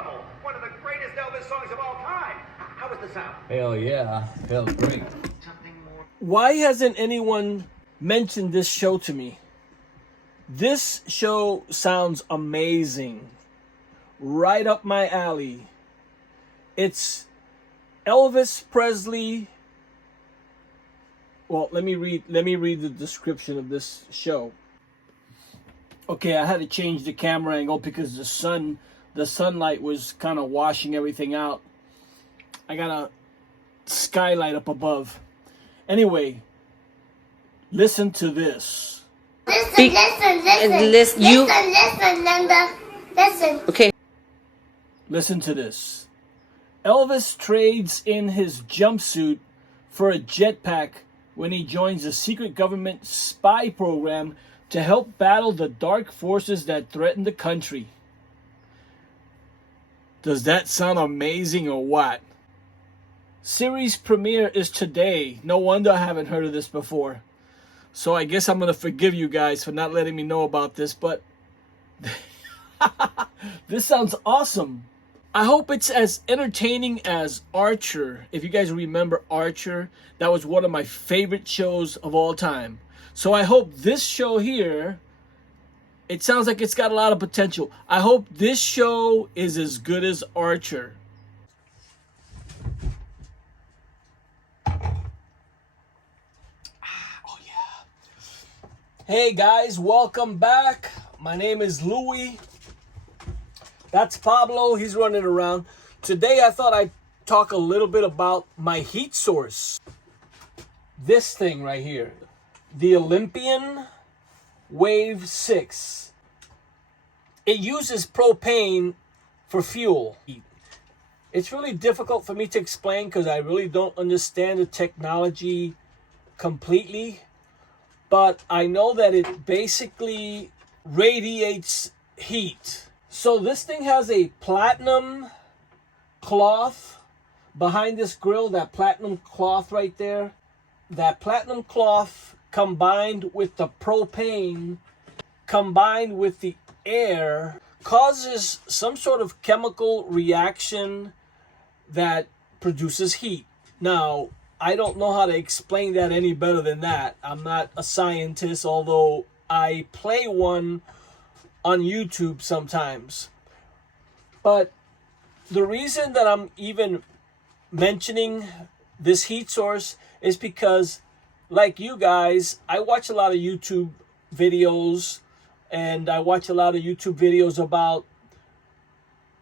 Trouble, one of the greatest Elvis songs of all time. How was the sound? Hell yeah, felt great. Something more. Why hasn't anyone mentioned this show to me? This show sounds amazing. Right up my alley. It's Elvis Presley. Well, let me read the description of this show. Okay, I had to change the camera angle because the sunlight was kind of washing everything out. I got a skylight up above. Anyway, listen to this. Listen, listen. Okay. Listen to this. Elvis trades in his jumpsuit for a jetpack when he joins a secret government spy program to help battle the dark forces that threaten the country. Does that sound amazing or what? Series premiere is today. No wonder I haven't heard of this before. So I guess I'm going to forgive you guys for not letting me know about this, but this sounds awesome. I hope it's as entertaining as Archer. If you guys remember Archer, that was one of my favorite shows of all time. So I hope this show here, it sounds like it's got a lot of potential. I hope this show is as good as Archer. Oh yeah. Hey guys, welcome back. My name is Louie. That's Pablo. He's running around. Today I thought I'd talk a little bit about my heat source. This thing right here. The Olympian Wave 6. It uses propane for fuel. It's really difficult for me to explain because I really don't understand the technology completely. But I know that it basically radiates heat. So this thing has a platinum cloth behind this grill, that platinum cloth right there. That platinum cloth combined with the propane, combined with the air, causes some sort of chemical reaction that produces heat. Now, I don't know how to explain that any better than that. I'm not a scientist, although I play one on YouTube sometimes. But the reason that I'm even mentioning this heat source is because, like you guys, I watch a lot of YouTube videos, and I watch a lot of YouTube videos about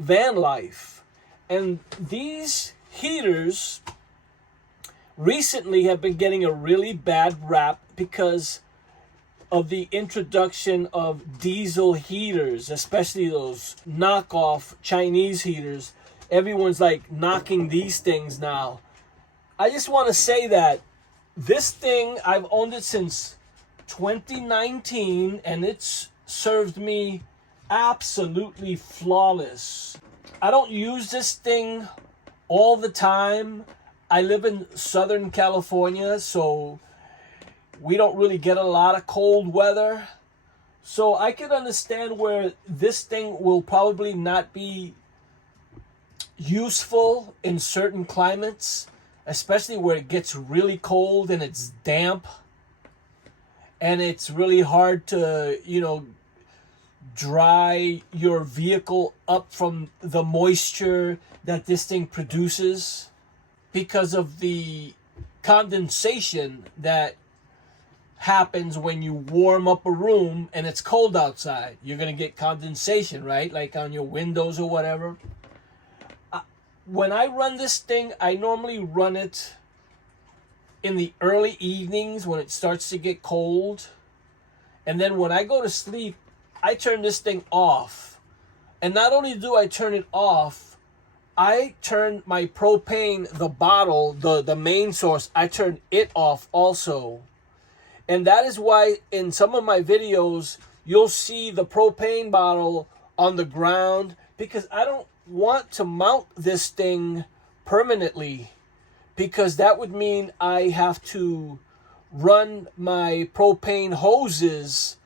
Vanlife. And these heaters recently have been getting a really bad rap because of the introduction of diesel heaters, especially those knockoff Chinese heaters. Everyone's like knocking these things now. I just want to say that this thing, I've owned it since 2019 and it's served me absolutely flawless. I don't use this thing all the time. I live in Southern California, so we don't really get a lot of cold weather. So I can understand where this thing will probably not be useful in certain climates, especially where it gets really cold and it's damp. And it's really hard to, dry your vehicle up from the moisture that this thing produces because of the condensation that happens when you warm up a room and it's cold outside. You're going to get condensation, right? Like on your windows or whatever. When I run this thing, I normally run it in the early evenings when it starts to get cold. And then when I go to sleep, I turn this thing off. And not only do I turn it off, I turn my propane, the bottle, the main source, I turn it off also. And that is why in some of my videos, you'll see the propane bottle on the ground, because I don't want to mount this thing permanently, because that would mean I have to run my propane hoses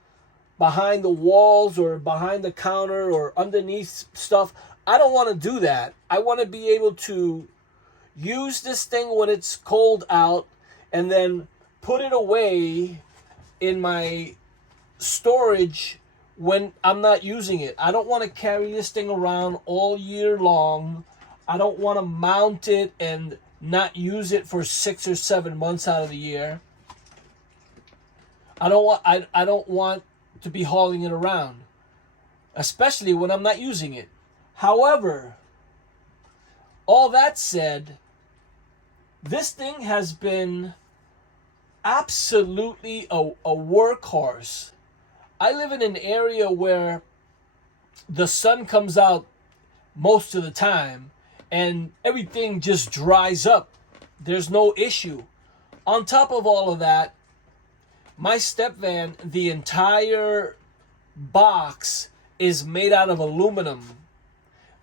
behind the walls or behind the counter or underneath stuff. I don't want to do that. I want to be able to use this thing when it's cold out and then put it away in my storage when I'm not using it. I don't want to carry this thing around all year long. I don't want to mount it and not use it for 6 or 7 months out of the year. I don't want to be hauling it around, especially when I'm not using it. However, all that said, this thing has been absolutely a workhorse. I live in an area where the sun comes out most of the time and everything just dries up. There's no issue. On top of all of that, my step van, the entire box is made out of aluminum.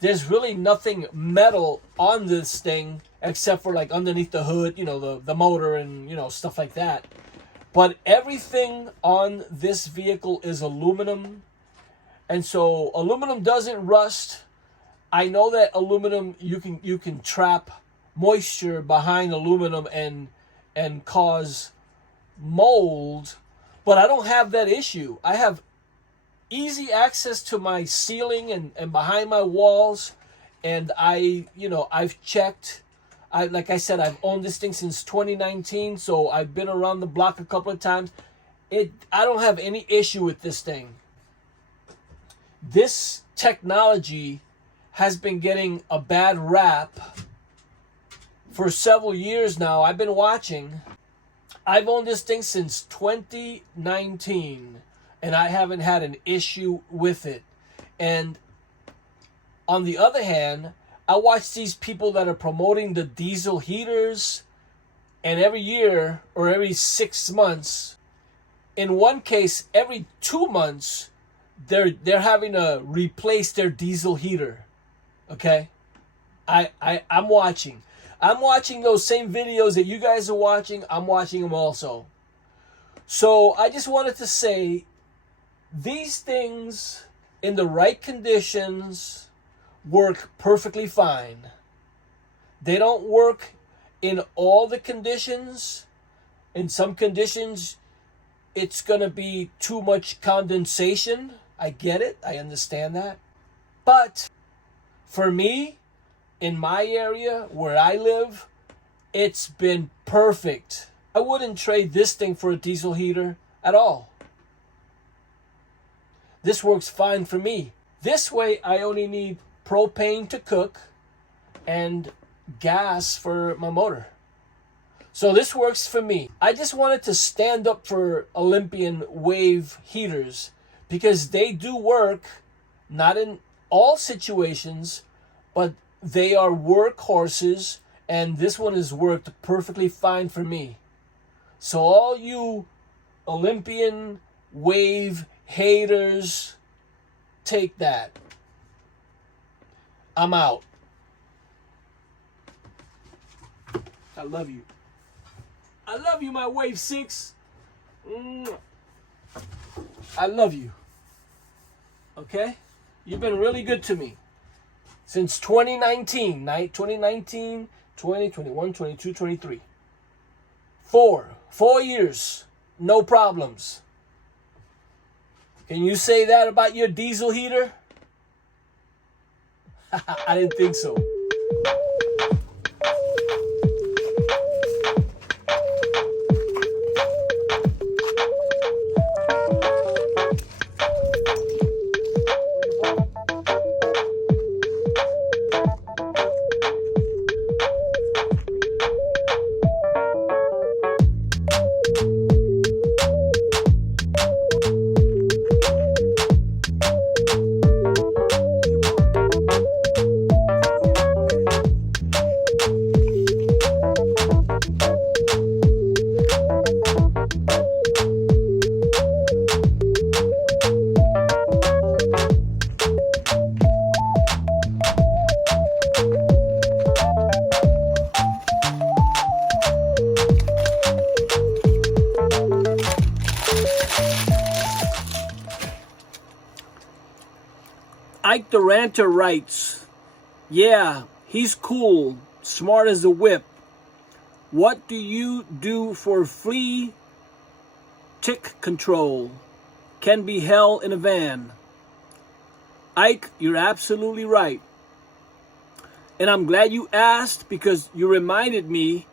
There's really nothing metal on this thing except for like underneath the hood, you know, the motor and, you know, stuff like that. But everything on this vehicle is aluminum. And so aluminum doesn't rust. I know that aluminum, you can trap moisture behind aluminum and cause mold, but I don't have that issue. I have easy access to my ceiling and behind my walls, and I've checked. Like I said, I've owned this thing since 2019, so I've been around the block a couple of times. I don't have any issue with this thing. This technology has been getting a bad rap for several years now. I've been watching. I've owned this thing since 2019, and I haven't had an issue with it. And on the other hand, I watch these people that are promoting the diesel heaters, and every year or every 6 months, in one case, every 2 months, they're having to replace their diesel heater. Okay? I'm watching. I'm watching those same videos that you guys are watching. I'm watching them also. So I just wanted to say, these things in the right conditions work perfectly fine. They don't work in all the conditions. In some conditions, it's going to be too much condensation. I get it. I understand that. But for me, in my area where I live, it's been perfect. I wouldn't trade this thing for a diesel heater at all. This works fine for me. This way, I only need propane to cook and gas for my motor. So this works for me. I just wanted to stand up for Olympian wave heaters because they do work, not in all situations, but they are workhorses, and this one has worked perfectly fine for me. So all you Olympian wave haters, take that. I'm out. I love you. I love you, my Wave 6. I love you. Okay? You've been really good to me. Since 2019, 2019, 20, 21, 22, 23. 4 years, no problems. Can you say that about your diesel heater? I didn't think so. Ike the Ranter writes, Yeah, he's cool, smart as a whip. What do you do for flea tick control? Can be hell in a van. Ike, you're absolutely right. And I'm glad you asked, because you reminded me,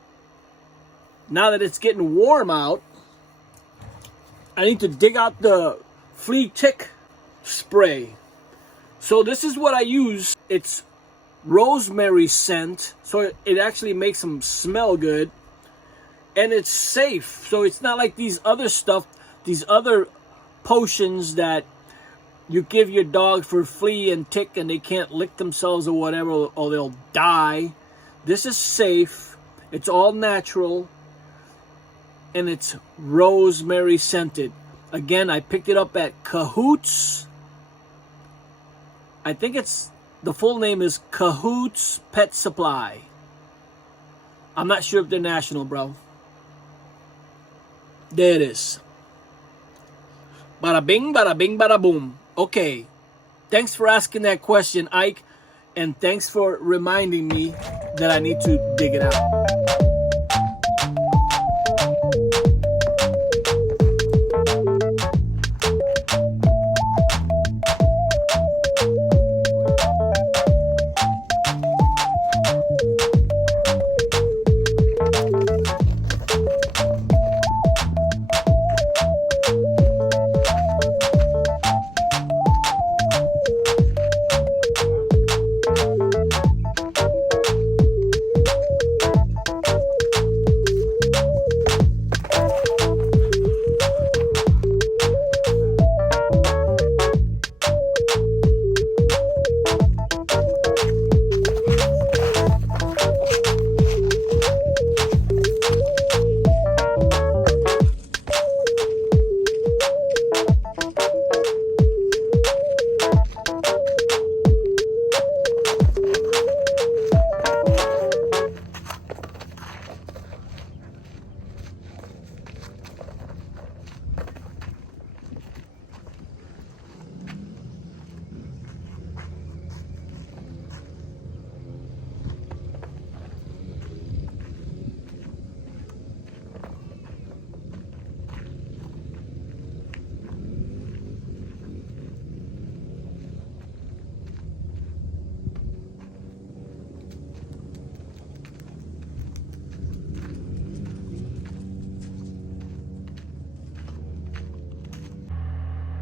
now that it's getting warm out, I need to dig out the flea tick spray. So this is what I use. It's rosemary scent, so it actually makes them smell good. And it's safe, so it's not like these other potions that you give your dog for flea and tick and they can't lick themselves or whatever, or they'll die. This is safe. It's all natural. And it's rosemary scented. Again, I picked it up at Cahoots. I think the full name is Cahoots Pet Supply. I'm not sure if they're national, bro. There it is. Bada bing, bada boom. Okay. Thanks for asking that question, Ike. And thanks for reminding me that I need to dig it out.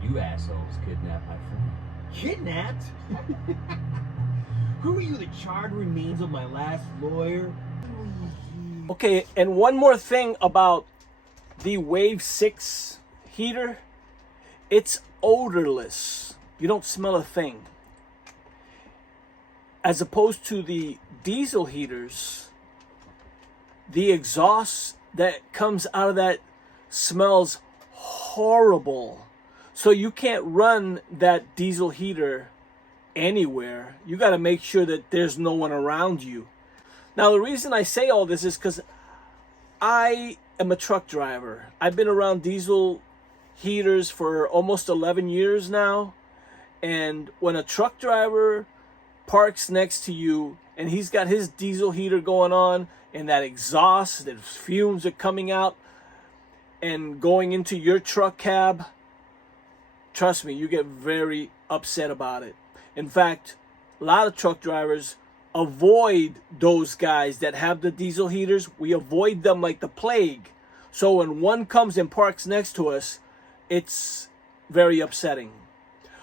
You assholes kidnapped my friend. Kidnapped? Who are you, the charred remains of my last lawyer? Okay, and one more thing about the Wave 6 heater. It's odorless. You don't smell a thing. As opposed to the diesel heaters, the exhaust that comes out of that smells horrible. So you can't run that diesel heater anywhere. You got to make sure that there's no one around you. Now, the reason I say all this is because I am a truck driver. I've been around diesel heaters for almost 11 years now. And when a truck driver parks next to you and he's got his diesel heater going on and that exhaust, the fumes are coming out and going into your truck cab, trust me, you get very upset about it. In fact, a lot of truck drivers avoid those guys that have the diesel heaters. We avoid them like the plague. So when one comes and parks next to us, it's very upsetting.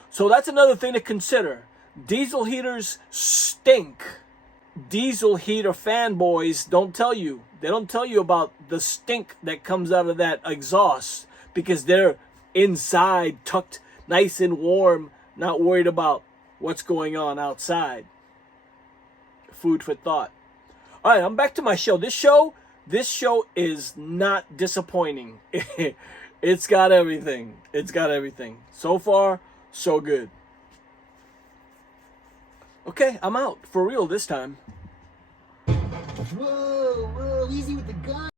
So that's another thing to consider. Diesel heaters stink. Diesel heater fanboys don't tell you. They don't tell you about the stink that comes out of that exhaust because they're inside, tucked nice and warm, not worried about what's going on outside. Food for thought. All right, I'm back to my show. This show is not disappointing. It's got everything. It's got everything. So far, so good. Okay, I'm out for real this time. Whoa, easy with the gun.